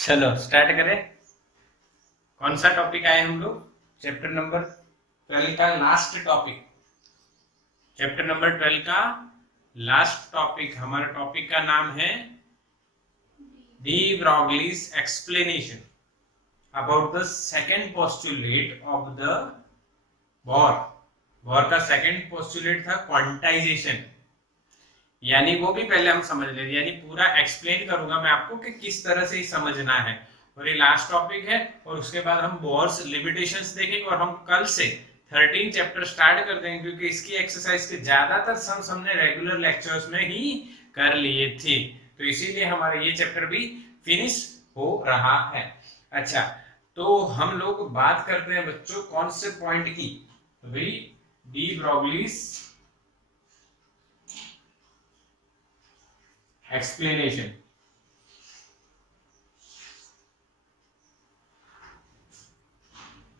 चलो स्टार्ट करें। कौन सा टॉपिक आए हम लोग? चैप्टर नंबर 12 का लास्ट टॉपिक। चैप्टर नंबर 12 का लास्ट टॉपिक, हमारा टॉपिक का नाम है de Broglie's explanation about the second postulate of the bore. Bore का सेकेंड पोस्टुलेट था क्वांटाइजेशन, यानी वो भी पहले हम समझ लेते, यानी पूरा एक्सप्लेन करूंगा मैं आपको कि किस तरह से समझना है। और ये लास्ट टॉपिक है और उसके बाद हम बोर्स लिमिटेशंस देखेंगे और हम कल से 13 चैप्टर स्टार्ट कर देंगे, क्योंकि इसकी एक्सरसाइज के ज्यादातर सम्स हमने रेगुलर लेक्चर्स में ही कर लिए थे, तो इसीलिए हमारा ये चैप्टर भी फिनिश हो रहा है। अच्छा, तो हम लोग बात करते हैं बच्चों कौन से पॉइंट की? तो भाई डी ब्रॉगलीज एक्सप्लेनेशन।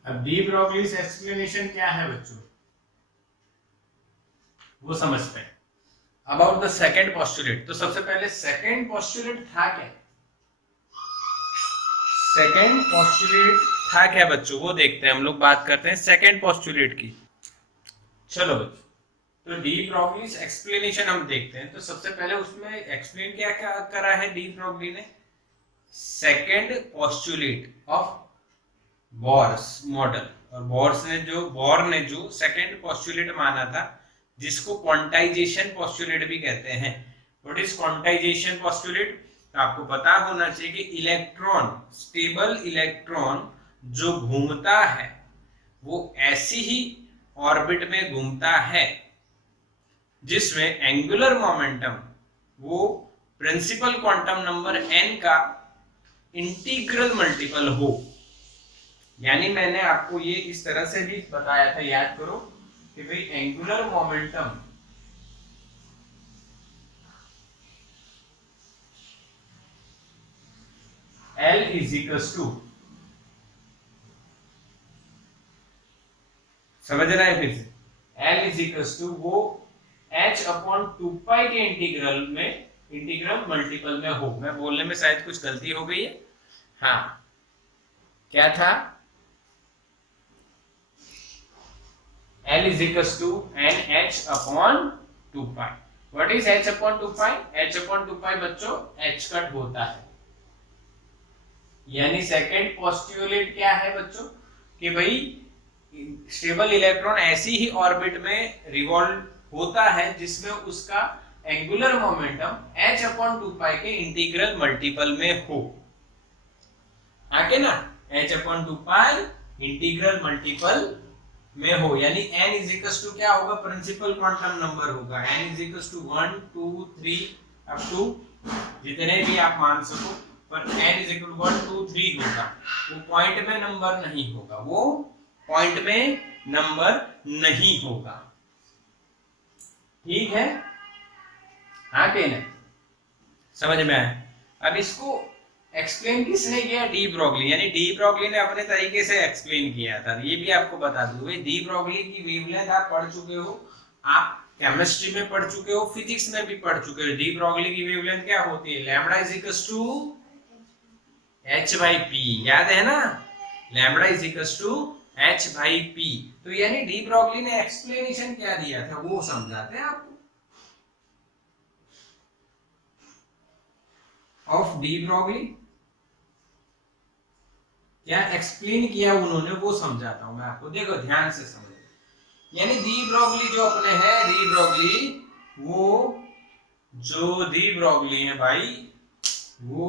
अब डी ब्रॉगलीज एक्सप्लेनेशन क्या है बच्चों, वो समझते हैं। अबाउट द सेकेंड पोस्टुलेट, तो सबसे पहले सेकेंड पोस्टुलेट था क्या? सेकेंड पोस्टुलेट था क्या बच्चों, वो देखते हैं। हम लोग बात करते हैं सेकेंड पोस्टुलेट की। चलो बच्चों, तो डी ब्रॉगलीज एक्सप्लेनेशन हम देखते हैं। तो सबसे पहले उसमें एक्सप्लेन क्या क्या करा है डी ब्रॉगली ने? Second postulate of Bohr's model. और बोर ने जो सेकेंड पोस्टुलेट माना था, जिसको क्वांटाइजेशन पोस्टुलेट भी कहते हैं। What is quantization postulate? तो आपको पता होना चाहिए कि इलेक्ट्रॉन, स्टेबल इलेक्ट्रॉन जो घूमता है वो ऐसी ही ऑर्बिट में घूमता है जिसमें एंगुलर मोमेंटम वो प्रिंसिपल क्वांटम नंबर n का इंटीग्रल मल्टीपल हो। यानी मैंने आपको ये इस तरह से भी बताया था, याद करो कि भाई angular momentum L is equals to, समझ रहे हैं फिर से, L इज इक्वल्स टू वो h अपॉन 2 पाई के इंटीग्रल मल्टीपल में हो। मैं बोलने में शायद कुछ गलती हो गई है। हाँ, क्या था? L is equals to NH upon 2 pi. What is H upon 2 pi? H upon 2 pi बच्चों H कट होता है। यानी सेकेंड पोस्टुलेट क्या है बच्चों कि भाई स्टेबल इलेक्ट्रॉन ऐसी ही ऑर्बिट में रिवॉल्व होता है जिसमें उसका angular momentum H upon 2 pi के इंटीग्रल मल्टीपल में हो। आगे ना, H upon 2 pi integral multiple में हो, यानी n इज इक्वल्स टू क्या होगा? प्रिंसिपल क्वांटम नंबर होगा। n is equals to 1 2 3 up to जितने भी आप मान सको, पर n इज इक्वल 1 2 3 होगा। वो पॉइंट में नंबर नहीं होगा, वो पॉइंट में नंबर नहीं होगा। ठीक है? हाँ के नहीं? समझ में आया? अब इसको एक्सप्लेन किसने किया? De Broglie. यानी डी ब्रॉगली ने अपने तरीके से एक्सप्लेन किया था। ये भी आपको बता दूं, भाई डी ब्रॉगली की वेवलेंथ आप पढ़ चुके हो, आप केमिस्ट्री में पढ़ चुके हो, फिजिक्स में भी पढ़ चुके हो। डी ब्रॉगली की वेवलेंथ क्या होती है? Lambda is equals to h by p, याद है ना? Lambda is equals to h by p. तो यानी डी ब्रॉगली ने एक्सप्लेनेशन क्या दिया था वो समझाते हैं आपको। ऑफ डी ब्रॉगली क्या एक्सप्लेन किया उन्होंने वो समझाता हूं मैं आपको, देखो ध्यान से समझो। यानी डी ब्रॉगली जो अपने हैं, डी ब्रॉगली वो जो डी ब्रॉगली है भाई, वो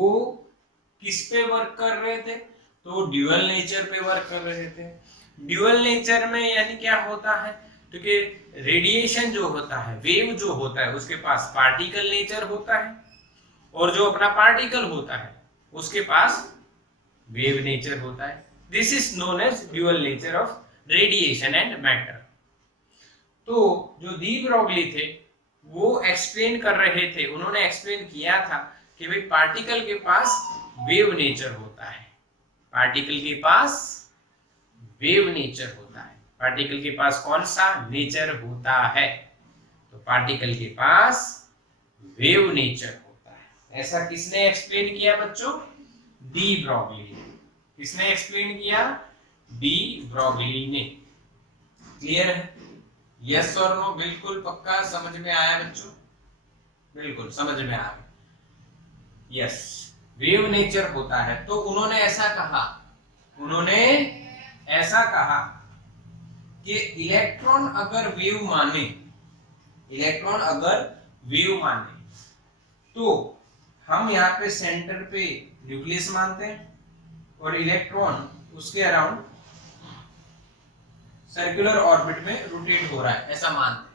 किस पे वर्क कर रहे थे? तो ड्यूअल नेचर पे वर्क कर रहे थे। ड्यूअल नेचर में यानी क्या होता है? क्योंकि रेडिएशन जो होता है, वेव जो होता है, उसके पास पार्टिकल नेचर होता है, और जो अपना पार्टिकल होता है उसके पास वेव नेचर होता है। This is known as dual nature of radiation and matter. तो जो डी ब्रॉगली थे वो एक्सप्लेन कर रहे थे, उन्होंने एक्सप्लेन किया था कि भाई पार्टिकल के पास वेव नेचर होता है, पार्टिकल के पास वेव नेचर होता है। पार्टिकल के पास कौन सा नेचर होता है? तो पार्टिकल के पास वेव नेचर होता है। ऐसा किसने एक्सप्लेन किया बच्चों? De Broglie. किसने एक्सप्लेन किया? डी ब्रॉगली ने। क्लियर है? यस और नो? बिल्कुल पक्का समझ में आया बच्चों? बिल्कुल समझ में आ गया। यस, वेव नेचर होता है। तो उन्होंने ऐसा कहा, उन्होंने ऐसा कहा कि इलेक्ट्रॉन अगर वेव माने, इलेक्ट्रॉन अगर वेव माने तो हम यहाँ पे सेंटर पे न्यूक्लियस मानते हैं और इलेक्ट्रॉन उसके अराउंड सर्कुलर ऑर्बिट में रोटेट हो रहा है, ऐसा मानते हैं।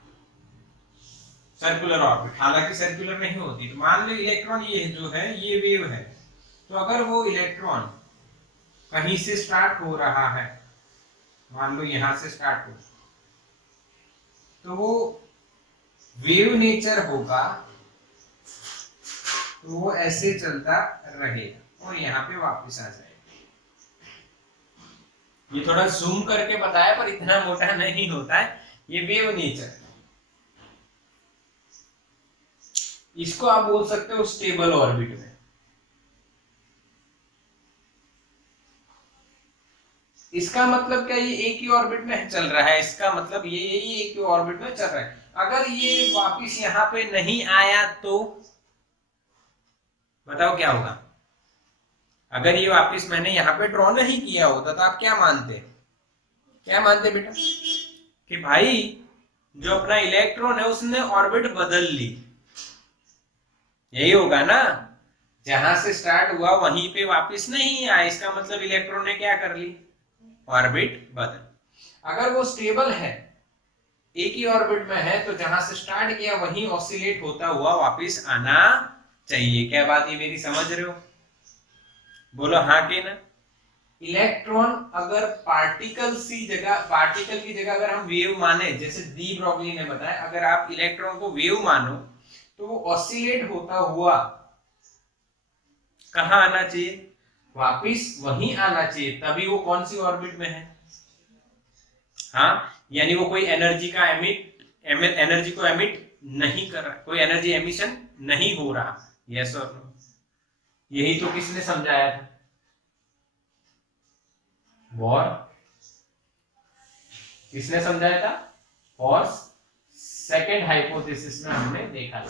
सर्कुलर ऑर्बिट, हालांकि सर्कुलर नहीं होती। तो मान लो इलेक्ट्रॉन ये जो है ये वेव है, तो अगर वो इलेक्ट्रॉन कहीं से स्टार्ट हो रहा है, मान लो यहां से स्टार्ट हो, तो वो वेव नेचर होगा, तो वो ऐसे चलता रहेगा और यहाँ पे वापस आ जाएगा। ये थोड़ा जूम करके बताया, पर इतना मोटा नहीं होता है, ये वेव नेचर। इसको आप बोल सकते हो स्टेबल ऑर्बिट में। इसका मतलब क्या, ये एक ही ऑर्बिट में चल रहा है, इसका मतलब ये एक ही ऑर्बिट में चल रहा है। अगर ये वापिस यहाँ पे नहीं आया तो बताओ क्या होगा? अगर ये वापिस मैंने यहाँ पे ड्रॉ नहीं किया होता तो आप क्या मानते? क्या मानते बेटा? कि भाई जो अपना इलेक्ट्रॉन है उसने ऑर्बिट बदल ली, यही होगा ना? जहां से स्टार्ट हुआ वहीं पे वापस नहीं आया, इसका मतलब इलेक्ट्रॉन ने क्या कर ली? ऑर्बिट बदल। अगर वो स्टेबल है, एक ही ऑर्बिट में है, तो जहां से स्टार्ट किया वहीं ऑसिलेट होता हुआ वापस आना चाहिए। क्या बात ये मेरी समझ रहे हो? बोलो हाँ कि ना? इलेक्ट्रॉन अगर पार्टिकल की जगह अगर हम वेव माने, जैसे डी ब्रॉगली ने बताया, अगर आप इलेक्ट्रॉन को वेव मानो तो वो ऑसिलेट होता हुआ कहां आना चाहिए? वापिस वहीं आना चाहिए। तभी वो कौन सी ऑर्बिट में है? हाँ, यानी वो कोई एनर्जी को एमिट नहीं कर रहा, कोई एनर्जी एमिशन नहीं हो रहा। यस और नो? यही तो किसने समझाया था? बोर। किसने समझाया था? और सेकेंड हाइपोथेसिस में हमने देखा।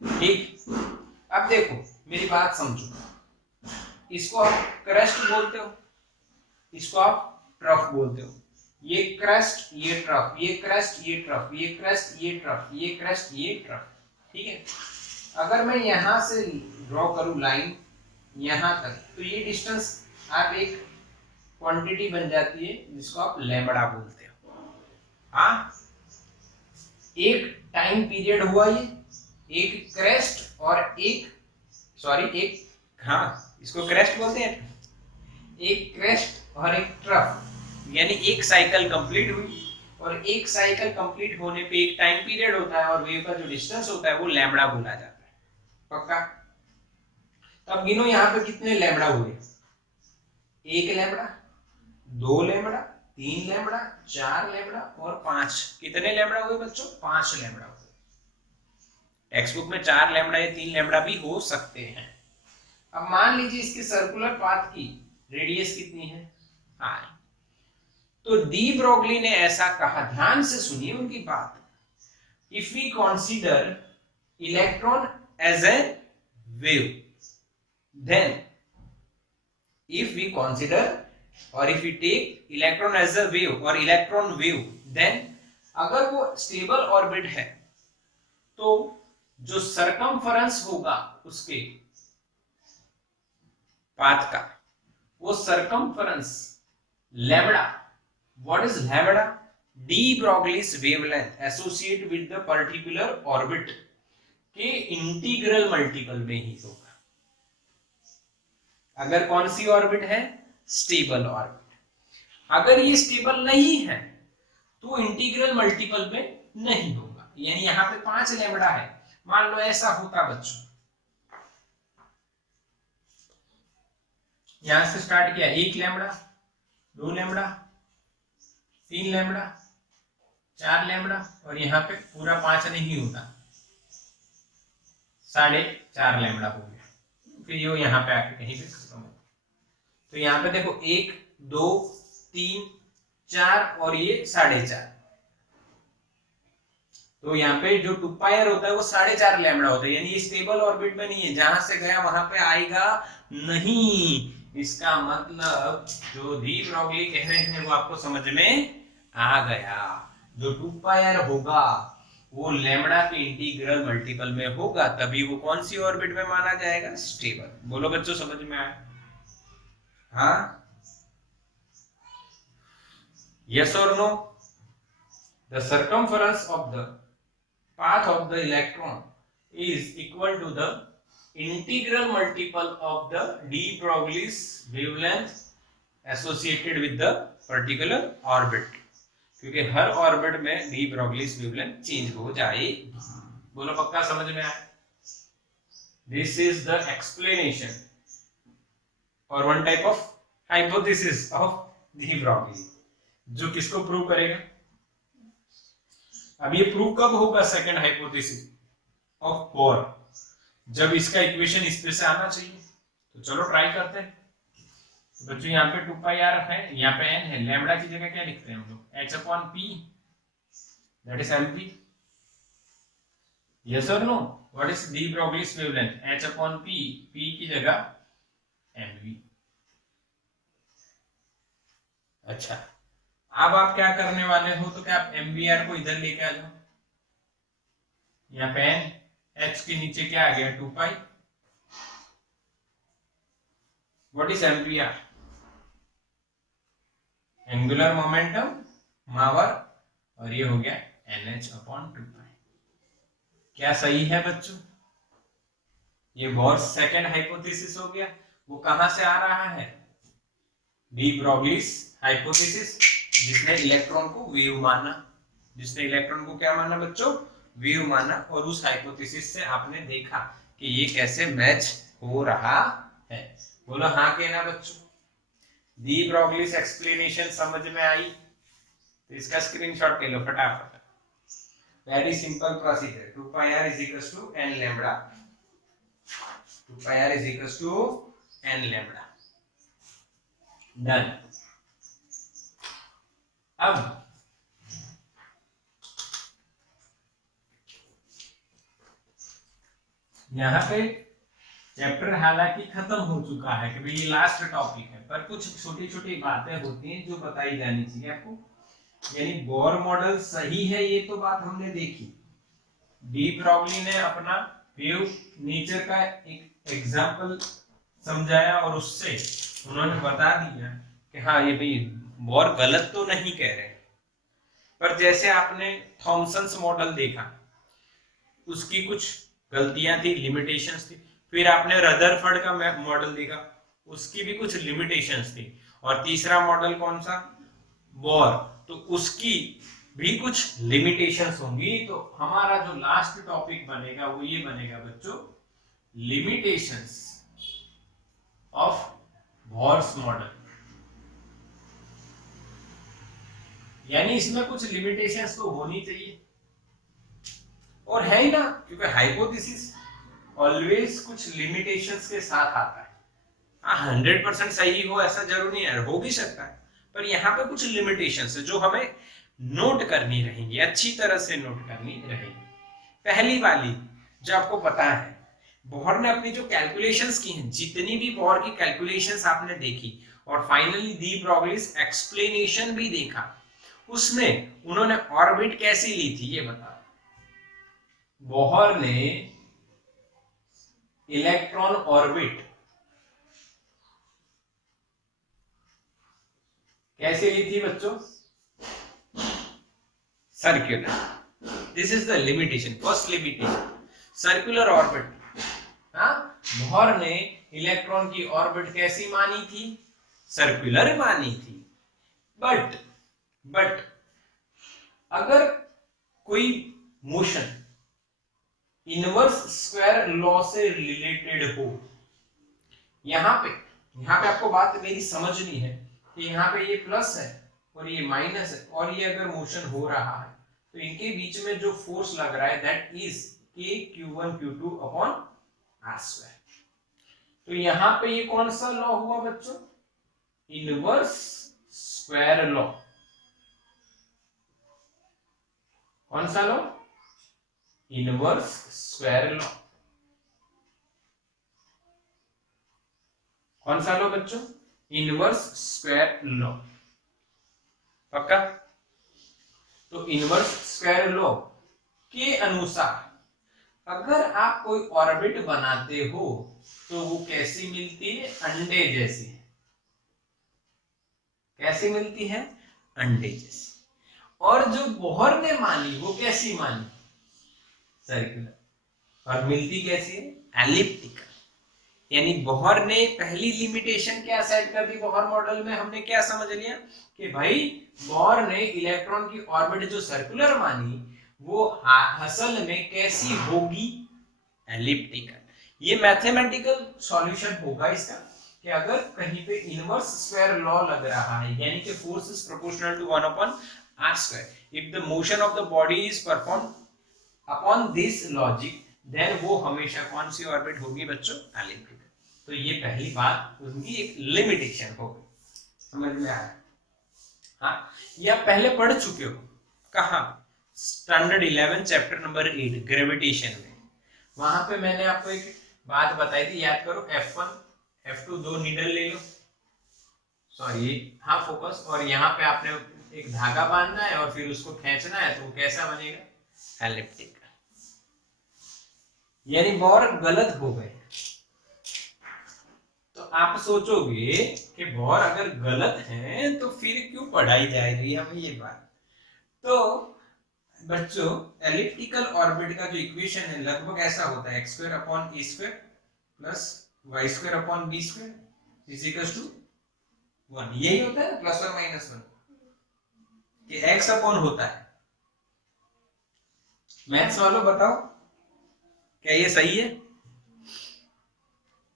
ठीक, अब देखो मेरी बात समझो। इसको आप क्रस्ट बोलते हो, इसको आप ट्रफ बोलते हो। ये क्रस्ट, ये ट्रफ, ये क्रस्ट, ये ट्रफ, ये क्रस्ट, ये ट्रफ, ये क्रस्ट, ये ट्रफ। ठीक है? अगर मैं यहां से ड्रॉ करूं लाइन यहां तक, तो ये डिस्टेंस आप एक क्वांटिटी बन जाती है जिसको आप लैम्बडा बोलते हो। हाँ, एक टाइम पीरियड हुआ ये, एक क्रेस्ट और एक हाँ, इसको क्रेस्ट बोलते हैं, एक क्रेस्ट और एक ट्रफ, यानी एक साइकिल कंप्लीट हुई, और एक साइकिल कंप्लीट होने पे एक टाइम पीरियड होता है और वेव का जो डिस्टेंस होता है वो लैम्बडा बोला जाता है। पक्का? तब गिनो यहाँ पे कितने लैम्बडा हुए? एक लैम्बडा, दो लैम्बडा, तीन लैम्बडा, चार लैम्बडा और 5। कितने लैम्बडा हुए बच्चों? 5 लैम्बडा हुए। टेक्स्ट बुक में 4 लैम्बडा या 3 लैम्बडा भी हो सकते हैं। अब मान लीजिए इसके सर्कुलर पाथ की रेडियस कितनी है? r। तो डी ब्रॉगली ने ऐसा कहा, ध्यान से सुनिए उनकी बात। If we consider electron as a wave, then if we consider or if we take electron as a wave or electron wave, then अगर वो स्टेबल ऑर्बिट है तो जो सरकमफरेंस होगा उसके पाथ का, वो circumference lambda. What is lambda? De Broglie's wavelength associate with the particular orbit के इंटीग्रल मल्टीपल में ही होगा। अगर कौन सी ऑर्बिट है? Stable orbit. अगर ये स्टेबल नहीं है तो इंटीग्रल मल्टीपल में नहीं होगा। यानी यहाँ पे 5 लैम्बडा है, मान लो ऐसा होता बच्चों, यहां से स्टार्ट किया 1 लैम्बडा, 2 लैम्बडा, 3 लैम्बडा, 4 लैम्बडा, और यहाँ पे पूरा 5 नहीं होता, 4.5 लैम्बडा हो गया। फिर ये यहाँ पे आके कहीं पे खत्म हो। तो यहाँ पे देखो 1 2 3 4 और ये 4.5। तो यहाँ पे जो 2 पाई आर होता है वो 4.5 लैम्डा होता है, यानी ये स्टेबल ऑर्बिट में नहीं है, जहां से गया वहां पे आएगा नहीं। इसका मतलब जो डी ब्रोगली कह रहे हैं वो आपको समझ में आ गया। जो 2 पाई आर होगा वो लैम्डा के इंटीग्रल मल्टीपल में होगा, तभी वो कौन सी ऑर्बिट में माना जाएगा? स्टेबल। बोलो बच्चों, समझ में आया? हाँ, यस और no? The circumference of the path of the electron is equal to the integral multiple of the de Broglie's wavelength associated with the particular orbit, क्योंकि हर ऑर्बिट में डी ब्रोगलीस वेवलेंथ चेंज हो जाएगी। बोलो पक्का समझ में आया? दिस इज द एक्सप्लेनेशन और one type of hypothesis of de Broglie, जो किसको प्रूव करेगा? अब ये प्रूव कब होगा? सेकंड हाइपोथेसिस ऑफ बोर, जब इसका इक्वेशन इस पे से आना चाहिए। तो चलो ट्राई करते हैं बच्चों। यहाँ पे 2 पाई आर है, यहाँ पे n है, लैम्डा की जगह क्या लिखते हैं हम लोग? h/p, that is mp। Yes और no? What is de Broglie's wavelength? h/p, p की जगह mv। अच्छा, अब आप क्या करने वाले हो? तो क्या आप MVR को इधर लेके आ जाओ। यहाँ पे n, h के नीचे क्या आ गया? 2 pi. What is MVR? Angular momentum, मावर, और ये हो गया NH/2 पाई। क्या सही है बच्चों? ये बोर सेकंड हाइपोथेसिस हो गया। वो कहां से आ रहा है? डी ब्रोगलीस हाइपोथेसिस, जिसने इलेक्ट्रॉन को वेव माना। जिसने इलेक्ट्रॉन को क्या माना बच्चों? वेव माना। और उस हाइपोथेसिस से आपने देखा कि ये कैसे मैच हो रहा है। बोलो हाँ के ना बच्चों? डी ब्रोगलीस एक्सप्लेनेशन समझ में आई? तो इसका स्क्रीनशॉट ले लो फटाफट। Very simple procedure. 2 pi r is equals to n lambda. 2 pi r is equals to n lambda. Done. अब यहाँ पे चैप्टर हालांकि खत्म हो चुका है कि भाई ये लास्ट टॉपिक है, पर कुछ छोटी छोटी बातें होती हैं जो बताई जानी चाहिए आपको। यानी बोर मॉडल सही है, ये तो बात हमने देखी। डी ब्रोगली ने अपना वेव नेचर का एक एग्जांपल समझाया और उससे उन्होंने बता दिया कि हाँ ये भाई बोर गलत तो नहीं कह रहे। पर जैसे आपने थॉमसन्स मॉडल देखा, उसकी कुछ गलतियां थी, लिमिटेशंस थी। फिर आपने रदरफोर्ड का मॉडल देखा, उसकी भी कुछ लिमिटेशंस थी। और तीसरा मॉडल कौन सा? बोर, तो उसकी भी कुछ लिमिटेशंस होंगी। तो हमारा जो लास्ट टॉपिक बनेगा वो ये बनेगा बच्चों, लिमिटेशंस ऑफ बोर्स मॉडल। यानी इसमें कुछ लिमिटेशंस तो होनी चाहिए, और है ही ना, क्योंकि हाइपोथेसिस ऑलवेज कुछ लिमिटेशंस के साथ आता है। हाँ 100% सही हो ऐसा जरूर नहीं है, हो भी सकता है, पर यहाँ पे कुछ लिमिटेशंस है जो हमें नोट करनी रहेंगी, अच्छी तरह से नोट करनी रहेंगी। पहली वाली जो आपको पता है, बोर ने अपनी जो कैलकुलेशंस की हैं, जितनी भी बोर की कैलकुलेशंस आपने देखी और फाइनली डी ब्रोगलीस एक्सप्लेनेशन भी देखा, उसमें उन्होंने ऑर्बिट कैसी ली थी ये बता। बोहर ने इलेक्ट्रॉन ऑर्बिट कैसे ली थी बच्चों? Circular. This is the limitation, first limitation, circular orbit. हाँ, बोहर ने इलेक्ट्रॉन की ऑर्बिट कैसी मानी थी? सर्कुलर मानी थी। बट अगर कोई मोशन इनवर्स स्क्वायर लॉ से रिलेटेड हो, यहाँ पे आपको बात मेरी समझनी है कि यहाँ पे ये प्लस है और ये माइनस है, और ये अगर मोशन हो रहा है तो इनके बीच में जो फोर्स लग रहा है that is K Q1 Q2 upon R²। तो यहां पे ये कौन सा लॉ हुआ बच्चों? Inverse square law. कौन सा लॉ? Inverse square law. कौन सा लॉ बच्चों? Inverse square law. पक्का? तो इनवर्स स्क्वायर लॉ के अनुसार अगर आप कोई ऑर्बिट बनाते हो तो वो कैसी मिलती है? अंडे जैसी। कैसी मिलती है? अंडे जैसी। और जो बोहर ने मानी वो कैसी मानी? सर्कुलर। और मिलती कैसी है? एलिप्टिकल। यानी बोहर ने पहली लिमिटेशन क्या सेट कर दी? बोहर मॉडल में हमने क्या समझ लिया कि भाई बोहर ने इलेक्ट्रॉन की ऑर्बिट जो सर्कुलर मानी वो असल में कैसी होगी? एलिप्टिकल। ये मैथमेटिकल सॉल्यूशन होगा इसका कि अगर कहीं पे इनवर्स स्क्वायर लॉ लग रहा है यानी कि force is proportional to 1/r², if the motion of the body is perform upon this logic, then वो हमेशा कौन सी ऑर्बिट होगी बच्चों? एलिप्टिकल। तो ये पहली बात उनकी एक लिमिटेशन होगी। समझ में आया? हाँ, ये आप पहले पढ़ चुके हो। कहाँ? स्टैंडर्ड 11 चैप्टर नंबर 8 ग्रेविटेशन में। वहां पे मैंने आपको एक बात बताई थी, याद करो। F1 F2 दो नीडल ले लो, सॉरी हाँ फोकस, और यहाँ पे आपने एक धागा बांधना है और फिर उसको खींचना है, तो वो कैसा बनेगा? एलिप्टिक। यानी बोहर गलत हो गए। तो आप सोचोगे कि बोहर अगर गलत है तो फिर क्यों पढ़ाई जा रही है हमें ये बात? तो बच्चों एलिप्टिकल ऑर्बिट का जो इक्वेशन है लगभग ऐसा होता है, x² plus y² is equals to 1। यही होता है प्लस और माइनस 1 कि x अपॉन होता है। मैथ्स वालों बताओ क्या ये सही है?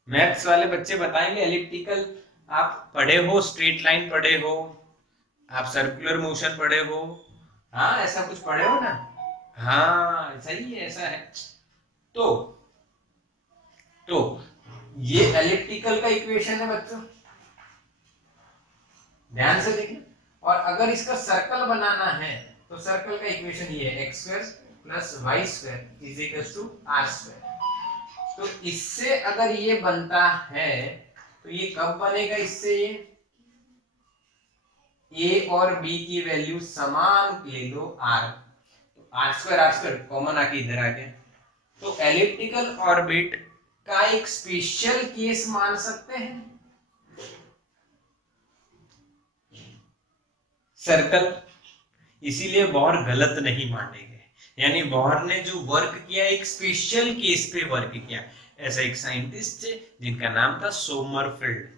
मैथ्स वाले बच्चे बताएंगे। एलिप्टिकल आप पढ़े हो, स्ट्रेट लाइन पढ़े हो, आप सर्कुलर मोशन पढ़े हो, हाँ ऐसा कुछ पढ़े हो ना? हाँ सही है, ऐसा है। तो ये एलिप्टिकल का इक्वेशन है बच्चों, ध्यान से देखिए। और अगर इसका सर्कल बनाना है तो सर्कल का इक्वेशन ये है, x² plus y² is equals to r²। तो इससे अगर ये बनता है तो ये कब बनेगा? इससे ये a और b की वैल्यू समान ले लो r, तो r² कॉमन आके इधर आ गया। तो एलिप्टिकल ऑर्बिट का एक स्पेशल केस मान सकते हैं सर्कल, इसीलिए बोहर गलत नहीं मानेंगे। यानी बोहर ने जो वर्क किया एक स्पेशल केस पे वर्क किया। ऐसा एक साइंटिस्ट थे जिनका नाम था सोमरफेल्ड।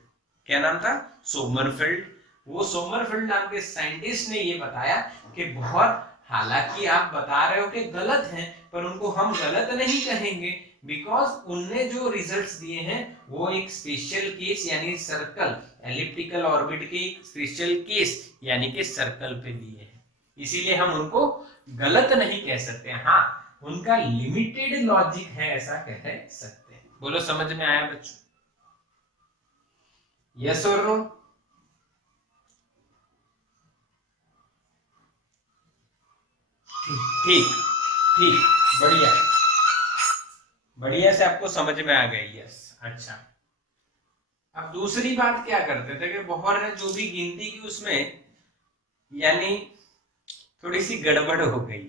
क्या नाम था? सोमरफेल्ड। वो सोमरफेल्ड नाम के साइंटिस्ट ने ये बताया कि बोहर, हालांकि आप बता रहे हो कि गलत है, पर उनको हम गलत नहीं कहेंगे बिकॉज उनने जो रिजल्ट्स दिए हैं वो एक स्पेशल केस यानी सर्कल, एलिप्टिकल ऑर्बिट के स्पेशल केस यानी कि सर्कल पे दिए हैं, इसीलिए हम उनको गलत नहीं कह सकते। हाँ उनका लिमिटेड लॉजिक है ऐसा कह सकते हैं। बोलो समझ में आया बच्चों? यस और नो? ठीक ठीक, बढ़िया बढ़िया से आपको समझ में आ गई। यस, अच्छा। अब दूसरी बात क्या करते थे कि बोहर ने जो भी गिनती की उसमें यानी थोड़ी सी गड़बड़ हो गई।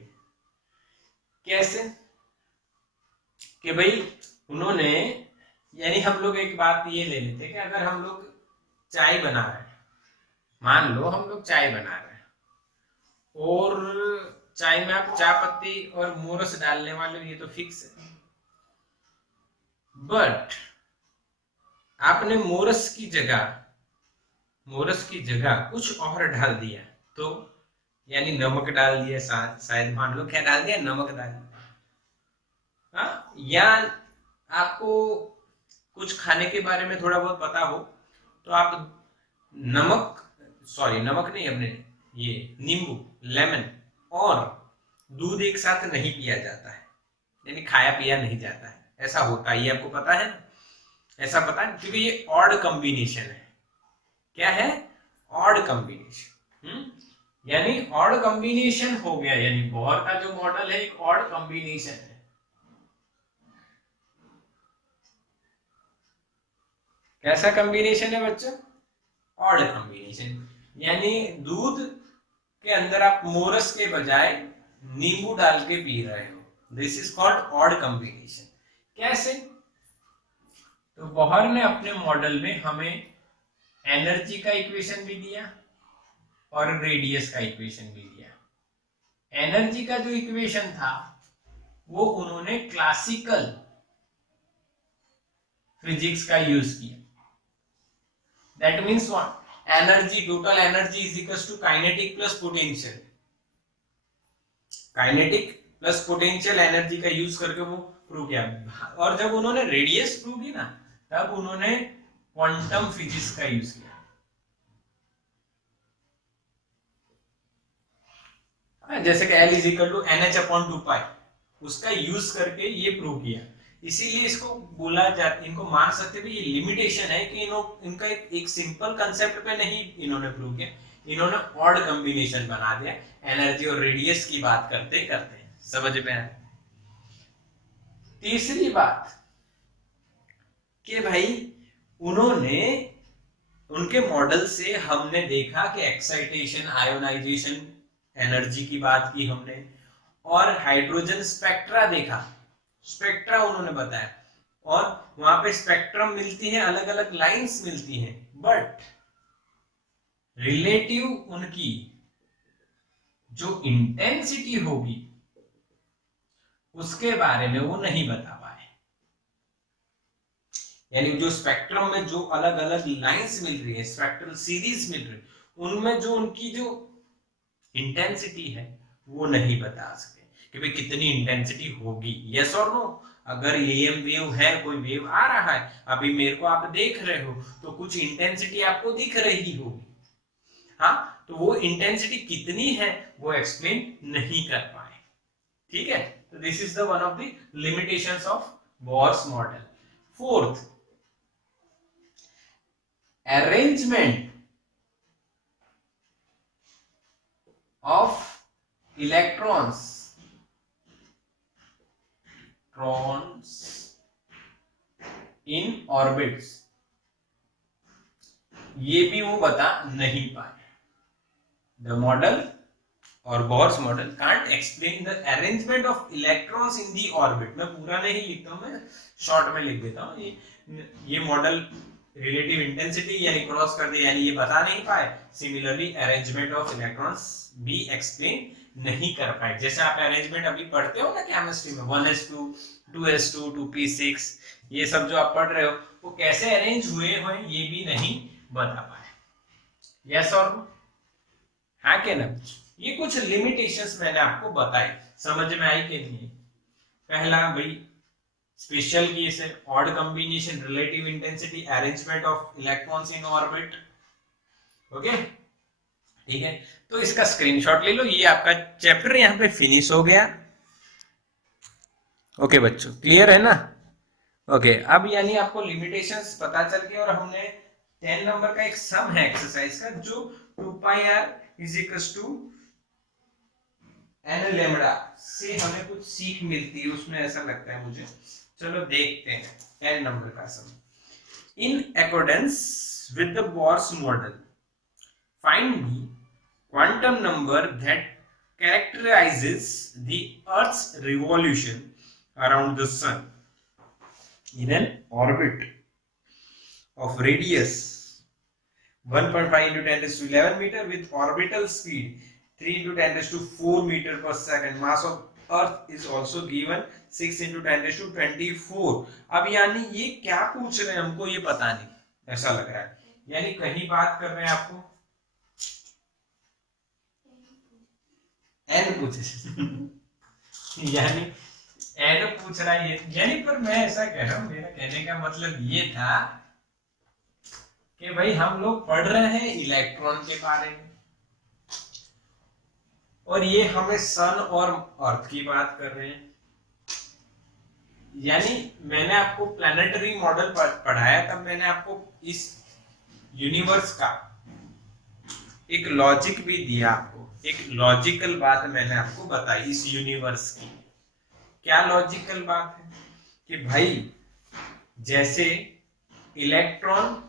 कैसे? कि भाई उन्होंने, यानी हम लोग एक बात ये ले लेते कि अगर हम लोग चाय बना रहे हैं, मान लो हम लोग चाय बना रहे हैं और चाय में आप चाय पत्ती और मोरस डालने वाले हो, ये तो फिक्स है। बट आपने मोरस की जगह कुछ और डाल दिया, तो यानी नमक डाल दिया, शायद मान लो क्या डाल दिया? नमक डाल दिया। हाँ, या आपको कुछ खाने के बारे में थोड़ा बहुत पता हो तो आप नमक नहीं, अपने ये नींबू, लेमन और दूध एक साथ नहीं पिया जाता है, यानी खाया पिया नहीं जाता है, ऐसा होता है, ये आपको पता है ना? ऐसा पता है, क्योंकि ये ऑड कॉम्बिनेशन है। क्या है? Odd combination. यानी ऑड कॉम्बिनेशन हो गया, यानी बोर का जो मॉडल है एक ऑड कॉम्बिनेशन है। कैसा कॉम्बिनेशन है बच्चों? Odd combination. यानी दूध के अंदर आप मोरस के बजाय नींबू डाल के पी रहे हो, this is called odd combination. कैसे? तो बोहर ने अपने मॉडल में हमें एनर्जी का इक्वेशन भी दिया और रेडियस का इक्वेशन भी दिया। एनर्जी का जो इक्वेशन था वो उन्होंने क्लासिकल फिजिक्स का यूज किया। That means what? Energy, total energy is equals to kinetic plus potential. Kinetic plus potential energy का यूज करके वो प्रूव किया। और जब उन्होंने रेडियस प्रूव की ना, तब उन्होंने क्वांटम फिजिक्स का यूज किया। जैसे कि L is equal to NH upon 2 pi, उसका यूज करके ये प्रूव किया। इसीलिए इसको बोला जाता, इनको मान सकते हैं ये लिमिटेशन है कि इनका एक सिंपल कंसेप्ट पे नहीं इन्होंने प्रूव किया, इन्होंने ऑड कॉम्बिनेशन बना दिया एनर्जी और रेडियस की बात करते करते। समझ में आया? तीसरी बात कि भाई उन्होंने, उनके मॉडल से हमने देखा कि एक्साइटेशन, आयोनाइजेशन एनर्जी की बात की हमने, और हाइड्रोजन स्पेक्ट्रा देखा, स्पेक्ट्रा उन्होंने बताया, और वहां पे स्पेक्ट्रम मिलती है, अलग अलग लाइंस मिलती हैं, बट रिलेटिव उनकी जो इंटेंसिटी होगी उसके बारे में वो नहीं बता पाए। यानी जो स्पेक्ट्रम में जो अलग अलग लाइंस मिल रही है, स्पेक्ट्रल सीरीज मिल रही है, उनमें जो उनकी जो इंटेंसिटी है वो नहीं बता सके कि भाई कितनी इंटेंसिटी होगी। यस और नो? अगर EM वेव है, कोई वेव आ रहा है, अभी मेरे को आप देख रहे हो तो कुछ इंटेंसिटी आपको दिख रही होगी, हाँ, तो वो इंटेंसिटी कितनी है वो एक्सप्लेन नहीं कर पाए। ठीक है, तो this is the one of the limitations of Bohr's model. Fourth, arrangement of electrons in orbits, ये भी वो बता नहीं पाए। The model or Bohr's model can't explain the arrangement of electrons in the orbit। मैं पूरा नहीं लिखता हूं, मैं शॉर्ट में लिख देता हूं। ये मॉडल रिलेटिव इंटेंसिटी यानी क्रॉस कर दिया, यानी ये बता नहीं पाए। सिमिलरली अरेंजमेंट ऑफ इलेक्ट्रॉन्स भी एक्सप्लेन नहीं कर पाए। जैसे आप अरेंजमेंट अभी पढ़ते हो ना केमिस्ट्री में, 1s2 2s2 2p6, ये सब जो आप पढ़ रहे हो वो कैसे अरेंज हुए हैं ये भी नहीं बता पाए। यस और हाँ के ना? ये कुछ लिमिटेशंस मैंने आपको बताई, समझ में आई कि नहीं? पहला भाई स्पेशल केस है, odd combination, relative intensity, arrangement of electrons in orbit. Okay, ठीक है, तो इसका स्क्रीनशॉट ले लो। ये आपका चैप्टर यहाँ पे फिनिश हो गया। ओके बच्चों, क्लियर है ना? ओके, अब यानी आपको लिमिटेशंस पता चल गई, और हमने 10 नंबर का एक सम है एक्सरसाइज का, जो 2πr is equals to n lambda से हमें कुछ सीख मिलती है उसमें, ऐसा लगता है मुझे। चलो देखते हैं 10 नंबर का sum. In accordance with the Bohr's model find the quantum number that characterizes the Earth's revolution around the Sun in an orbit of radius 1.5 into 10 raised to 11 meter with orbital speed 3 into 10 raised to 4 meter per second. Mass of Earth is also given 6 into 10 raised to 24. अब यानी ये क्या पूछ रहे हैं हमको ये पता नहीं, ऐसा लग रहा है। यानी कहीं बात कर रहे हैं आपको एन पूछ यानी एन पूछ रहा है, यानी पर मैं ऐसा कह रहा हूं, मेरा कहने का मतलब ये था कि भाई हम लोग पढ़ रहे हैं इलेक्ट्रॉन के बारे में, और ये हमें सन और अर्थ की बात कर रहे हैं। यानी मैंने आपको प्लानिटरी मॉडल पढ़ाया, तब मैंने आपको इस यूनिवर्स का एक लॉजिक भी दिया, आपको एक लॉजिकल बात मैंने आपको बताई इस यूनिवर्स की। क्या लॉजिकल बात है कि भाई जैसे इलेक्ट्रॉन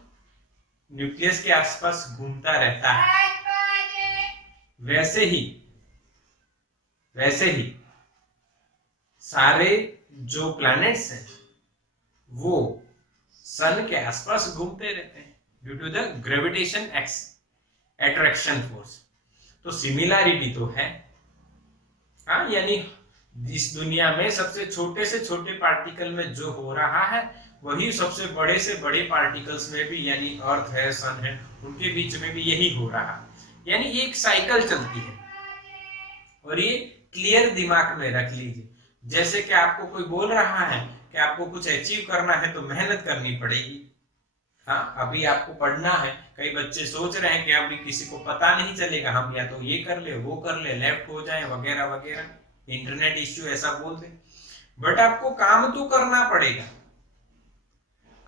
न्यूक्लियस के आसपास घूमता रहता है, वैसे ही सारे जो प्लैनेट्स हैं वो सन के आसपास घूमते रहते हैं due to the gravitation attraction force. तो सिमिलैरिटी तो है, हाँ, यानी इस दुनिया में सबसे छोटे पार्टिकल में जो हो रहा है वही सबसे बड़े से बड़े पार्टिकल्स में भी, यानी अर्थ है, सन है, उनके बीच में भी यही हो रहा है। यानी एक साइकिल चलती है, और ये क्लियर दिमाग में रख लीजिए। जैसे कि आपको कोई बोल रहा है कि आपको कुछ अचीव करना है तो मेहनत करनी पड़ेगी। हाँ, अभी आपको पढ़ना है, कई बच्चे सोच रहे हैं कि अभी किसी को पता नहीं चलेगा, हम या तो ये कर ले, वो कर ले, लेफ्ट हो जाए वगैरह वगैरह, इंटरनेट इश्यू ऐसा बोल दे। बट आपको काम तो करना पड़ेगा।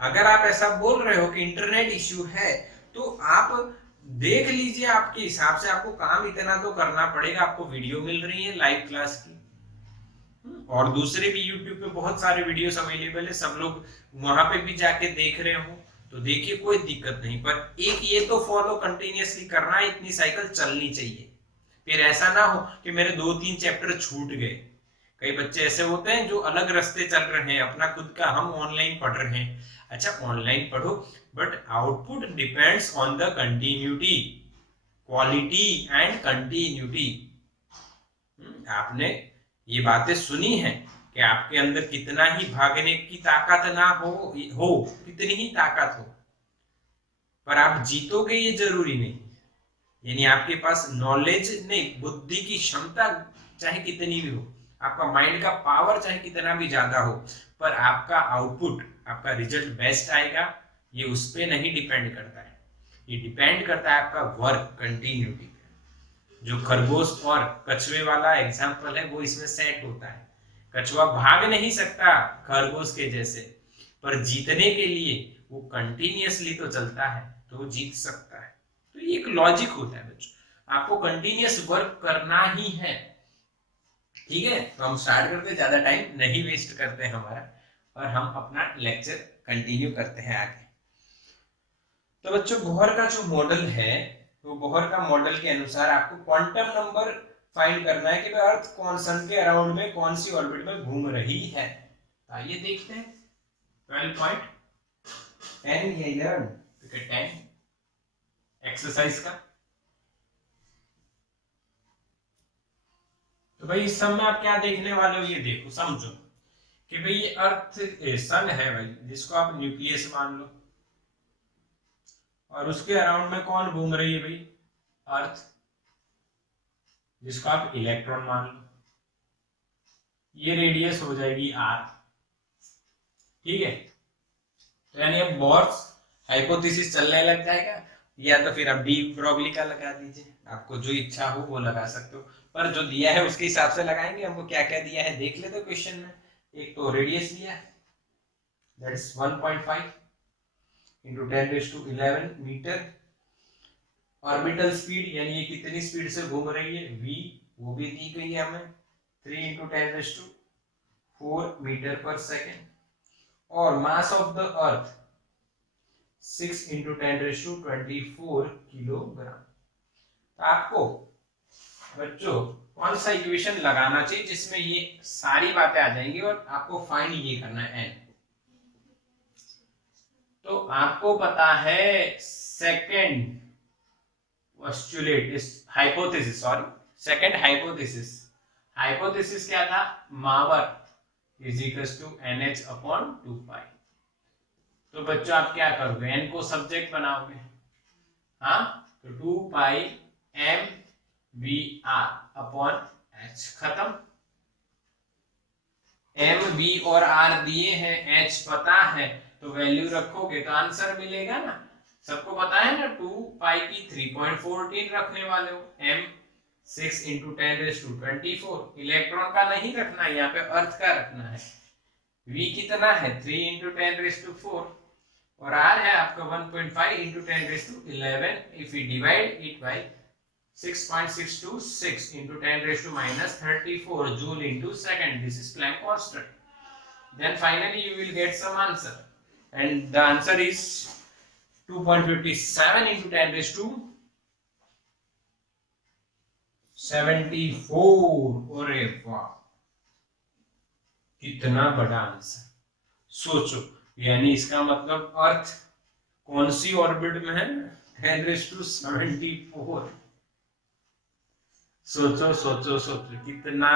अगर आप ऐसा बोल रहे हो कि इंटरनेट इश्यू है, तो आप देख लीजिए, आपके हिसाब से आपको काम इतना तो करना पड़ेगा। आपको वीडियो मिल रही है लाइव क्लास की, और दूसरे भी यूट्यूब पे बहुत सारे वीडियोस अवेलेबल है, सब लोग वहां पे भी जाके देख रहे हो तो देखिए, कोई दिक्कत नहीं। पर एक ये तो फॉलो कंटिन्यूअसली करना है, इतनी साइकिल चलनी चाहिए। फिर ऐसा ना हो कि मेरे 2-3 चैप्टर छूट गए। कई बच्चे ऐसे होते हैं जो अलग रास्ते चल रहे हैं अपना खुद का, हम ऑनलाइन पढ़ रहे हैं। अच्छा, ऑनलाइन पढ़ो, but output depends on the continuity, quality and continuity. आपने ये बातें सुनी है कि आपके अंदर कितना ही भागने की ताकत ना हो कितनी ही ताकत हो, पर आप जीतोगे ये जरूरी नहीं। यानी आपके पास नॉलेज नहीं, बुद्धि की क्षमता चाहे कितनी भी हो, आपका माइंड का पावर चाहे कितना भी ज्यादा हो, पर आपका आउटपुट, आपका रिजल्ट बेस्ट आएगा, ये उस पर नहीं डिपेंड करता है। ये डिपेंड करता है आपका वर्क कंटिन्यूटी। जो खरगोश और कछुए वाला एग्जाम्पल है वो इसमें सेट होता है। कछुआ भाग नहीं सकता खरगोश के जैसे, पर जीतने के लिए वो कंटिन्यूअसली तो चलता है, तो वो जीत सकता है। तो ये एक लॉजिक होता है बच्चों, आपको कंटिन्यूअस वर्क करना ही है। ठीक है, तो हम स्टार्ट करते, ज्यादा टाइम नहीं वेस्ट करते हैं हमारा, और हम अपना लेक्चर कंटिन्यू करते हैं आगे। तो बच्चों, बोहर का जो मॉडल है, तो बोहर का मॉडल के अनुसार आपको क्वांटम नंबर फाइंड करना है कि अर्थ कौन सन के अराउंड में कौन सी ऑर्बिट में घूम रही है। आइए देखते हैं 12.10 या 11 एक्सरसाइज का। तो भाई इस सब में आप क्या देखने वाले हो, ये देखो, समझो कि भाई ये अर्थ सन है भाई, जिसको आप न्यूक्लियस मान लो, और उसके अराउंड में कौन घूम रही है भाई, अर्थ, जिसको आप इलेक्ट्रॉन मान लो। ये रेडियस हो जाएगी r। ठीक है, तो यानी अब बोर्स हाइपोथेसिस चलने लग जाएगा, या तो फिर आप डी ब्रोगली का लगा दीजिए, आपको जो इच्छा हो वो लगा सकते हो, पर जो दिया है उसके हिसाब से लगाएंगे। हमको क्या क्या दिया है देख लेते क्वेश्चन में। एक तो रेडियस दिया है, that is 1.5 into 10⁻11 metre. Orbital speed, यानी ये कितनी स्पीड से घूम रही है, v, वो भी दी गई है हमें, 3 into 10⁴ मीटर पर सेकेंड। और mass of the earth 6 into 10⁻24 kilogram. तो आपको बच्चों कौन सा इक्वेशन लगाना चाहिए जिसमें ये सारी बातें आ जाएंगी, और आपको फाइंड ये करना है n। तो आपको पता है सेकंड पोस्टुलेट, इस हाइपोथेसिस, सॉरी सेकंड हाइपोथेसिस क्या था, Mawar is equals to NH/2π। तो बच्चों आप क्या करोगे, n को सब्जेक्ट बनाओगे, हाँ, तो 2π mvr/h, खत्म। m, v और r दिए हैं, h पता है, तो वैल्यू रखोगे तो आंसर मिलेगा ना। सबको पता है ना, 2π की 3.14 रखने वाले हो, m 6 into 10⁻24। इलेक्ट्रॉन का नहीं रखना है यहाँ पे, अर्थ का रखना है। v कितना है 3 इंटू 10⁴ और r है आपका 1.5 into 10⁻11। If you divide it by 6.626 into 10⁻34 joule into second. This is Planck constant. Then finally you will get some answer, and the answer is 2.57 into 10⁻74। अरे वाह, कितना बड़ा आंसर। सोचो, यानी इसका मतलब अर्थ कौन सी ऑर्बिट में है? 10⁻74। सोचो सोचो सोचो, कितना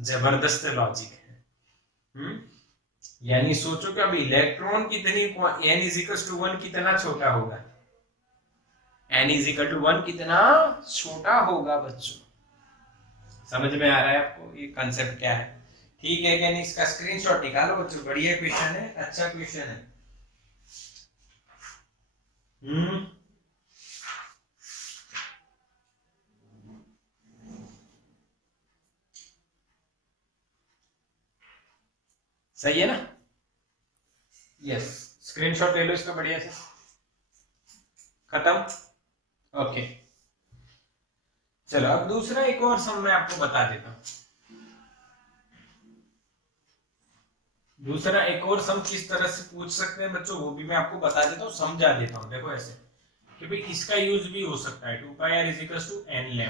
जबरदस्त लॉजिक है। यानी सोचो कि अब इलेक्ट्रॉन कितनी n = 1 कितना छोटा होगा, n = 1 कितना छोटा होगा बच्चों। समझ में आ रहा है आपको ये कंसेप्ट क्या है? ठीक है, यानी इसका स्क्रीनशॉट निकालो बच्चों, बढ़िया क्वेश्चन है, अच्छा क्वेश्चन है। सही है ना? यस, स्क्रीनशॉट ले लो इसका बढ़िया से। खत्म? ओके, चलो अब दूसरा एक और सम मैं आपको बता देता हूं। दूसरा एक और सम किस तरह से पूछ सकते हैं बच्चों, वो भी मैं आपको बता देता हूँ, समझा देता हूँ। देखो ऐसे कि भाई इसका यूज भी हो सकता है 2πr = n λ।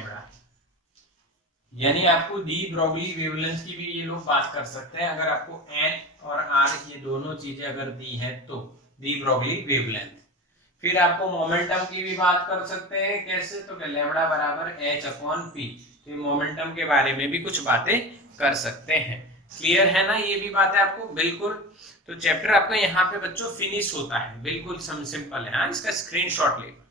यानी आपको डी ब्रोगली वेवलेंथ की भी ये लोग बात कर सकते हैं, अगर आपको n और r ये दोनों चीजें अगर दी है तो डी ब्रोगली वेवलेंथ। फिर आपको मोमेंटम की भी बात कर सकते हैं, कैसे? तो लैम्डा बराबर h/p। तो मोमेंटम के बारे में भी कुछ बातें कर सकते हैं। क्लियर है ना ये भी बातें आपको? बिल्कुल। तो चैप्टर आपका यहाँ पे बच्चों फिनिश होता है, बिल्कुल सिंपल है। हाँ, इसका स्क्रीनशॉट लेगा।